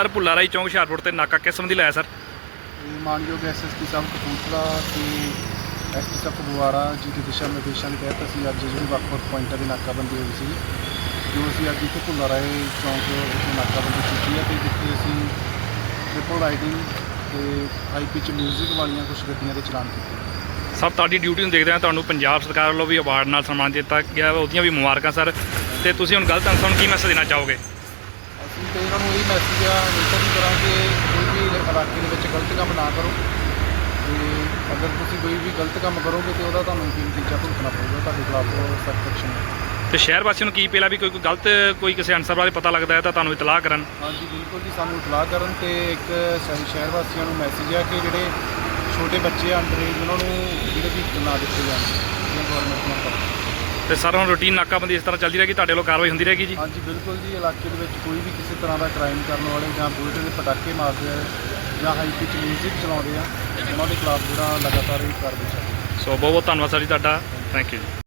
ਹੁਸ਼ਿਆਰਪੁਰ ਤੇ ਨਾਕਾ ਕਿਸ ਸੰਬੰਧੀ ਲਾਇਆ ਸਰ? ਮਾਨਯੋਗ ਐਸਐਸਪੀ ਸਾਹਿਬ ਕਪੂਰਥਲਾ ਤੇ ਐਸਪੀ ਸਾਹਿਬ ਫਗਵਾੜਾ ਜੀ ਦੇ ਦਿਸ਼ਾ ਨਿਰਦੇਸ਼ਾਂ ਦੇ ਤਹਿਤ ਅਸੀਂ ਅੱਜ ਜਿਹੜੀ ਵੱਖ-ਵੱਖ ਪੁਆਇੰਟਾਂ ਦੀ ਨਾਕਾਬੰਦੀ ਹੋਈ ਸੀ ਜੋ ਅਸੀਂ ਅੱਜ ਇੱਥੇ ਭੁੱਲਾ ਰਾਏ ਚੌਂਕ ਵਿੱਚ ਨਾਕਾਬੰਦੀ ਕੀਤੀ ਹੈ ਤੇ ਜਿੱਥੇ ਅਸੀਂ ਟ੍ਰਿਪਲ ਰਾਈਡਿੰਗ ਤੇ ਹਾਈ ਪਿਚ 뮤직 ਵਾਲੀਆਂ ਕੁਝ ਗੱਡੀਆਂ ਦੇ ਚਲਾਨ ਕੀਤੇ। ਸਰ ਤੁਹਾਡੀ ਡਿਊਟੀ ਨੂੰ ਦੇਖਦੇ ਹਾਂ ਤੁਹਾਨੂੰ ਪੰਜਾਬ ਸਰਕਾਰ ਵੱਲੋਂ ਵੀ ਅਵਾਰਡ ਨਾਲ ਸਨਮਾਨ ਦਿੱਤਾ ਗਿਆ ਉਹਦੀਆਂ ਵੀ ਮੁਬਾਰਕਾਂ ਸਰ। ਤੇ ਤੁਸੀਂ ਹੁਣ ਗਲਤ ਅਨਸਰ ਨੂੰ ਕੀ ਮੈਸੇਜ ਦੇਣਾ ਚਾਹੋਗੇ? ਤੇ ਇਹਨਾਂ ਨੂੰ ਇਹ ਮੈਸੇਜ ਆ ਨਿਸ਼ਚਿਤ ਵੀ ਕਰਾਂਗੇ ਕੋਈ ਵੀ ਇਲਾਕੇ ਦੇ ਵਿੱਚ ਗਲਤ ਕੰਮ ਨਾ ਕਰੋ। ਤੇ ਅਗਰ ਤੁਸੀਂ ਕੋਈ ਵੀ ਗਲਤ ਕੰਮ ਕਰੋਗੇ ਤੇ ਉਹਦਾ ਤੁਹਾਨੂੰ ਕੀ ਨਤੀਜਾ ਭੁਗਤਣਾ ਪਊਗਾ ਤੁਹਾਡੇ ਖਿਲਾਫ ਸਖਤ ਐਕਸ਼ਨ ਤੇ ਸ਼ਹਿਰ ਵਾਸੀਆਂ ਨੂੰ ਕੀ ਪਹਿਲਾਂ ਵੀ ਕੋਈ ਕੋਈ ਗਲਤ ਕੋਈ ਕਿਸੇ ਅਨਸਰ ਬਾਰੇ ਪਤਾ ਲੱਗਦਾ ਹੈ ਤਾਂ ਤੁਹਾਨੂੰ ਇਤਲਾਹ ਕਰਨ? ਹਾਂਜੀ ਬਿਲਕੁਲ ਜੀ ਸਾਨੂੰ ਇਤਲਾਹ ਕਰਨ ਤੇ ਇੱਕ ਸ਼- ਸ਼ਹਿਰ ਵਾਸੀਆਂ ਨੂੰ ਮੈਸੇਜ ਆ ਕਿ ਜਿਹੜੇ ਛੋਟੇ ਬੱਚੇ ਅੰਡਰ ਏਜ ਉਹਨਾਂ ਨੂੰ ਜਿਹੜੇ ਵੀ ਨਾ ਦਿੱਤੇ ਜਾਣ ਗਵਰਨਮੈਂਟ ਨੂੰ ਕਰੋ। ਤੇ ਸਰ ਹੁਣ ਰੂਟੀਨ ਨਾਕਾਬੰਦੀ ਇਸ ਤਰ੍ਹਾਂ ਚੱਲਦੀ ਰਹੇਗੀ ਤੁਹਾਡੇ ਵੱਲੋਂ ਕਾਰਵਾਈ ਹੁੰਦੀ ਰਹੇਗੀ ਜੀ? ਹਾਂਜੀ ਬਿਲਕੁਲ ਜੀ ਇਲਾਕੇ ਦੇ ਵਿੱਚ ਕੋਈ ਵੀ ਕਿਸੇ ਤਰ੍ਹਾਂ ਦਾ ਕ੍ਰਾਈਮ ਕਰਨ ਵਾਲੇ ਜਾਂ ਬੁਲਟ ਦੇ ਪਟਾਕੇ ਮਾਰਦੇ ਆ ਜਾਂ ਹਾਈ ਪਿਚ ਮਿਊਜ਼ਿਕ ਚਲਾਉਂਦੇ ਆ ਉਹਨਾਂ ਦੇ ਖਿਲਾਫ ਜਿਹੜਾ ਲਗਾਤਾਰ ਹੀ ਕਾਰਵਾਈ ਚੱਲ ਰਹੀ ਹੈ। ਸੋ ਬਹੁਤ ਬਹੁਤ ਧੰਨਵਾਦ ਸਰ ਜੀ ਤੁਹਾਡਾ। ਥੈਂਕ ਯੂ ਜੀ।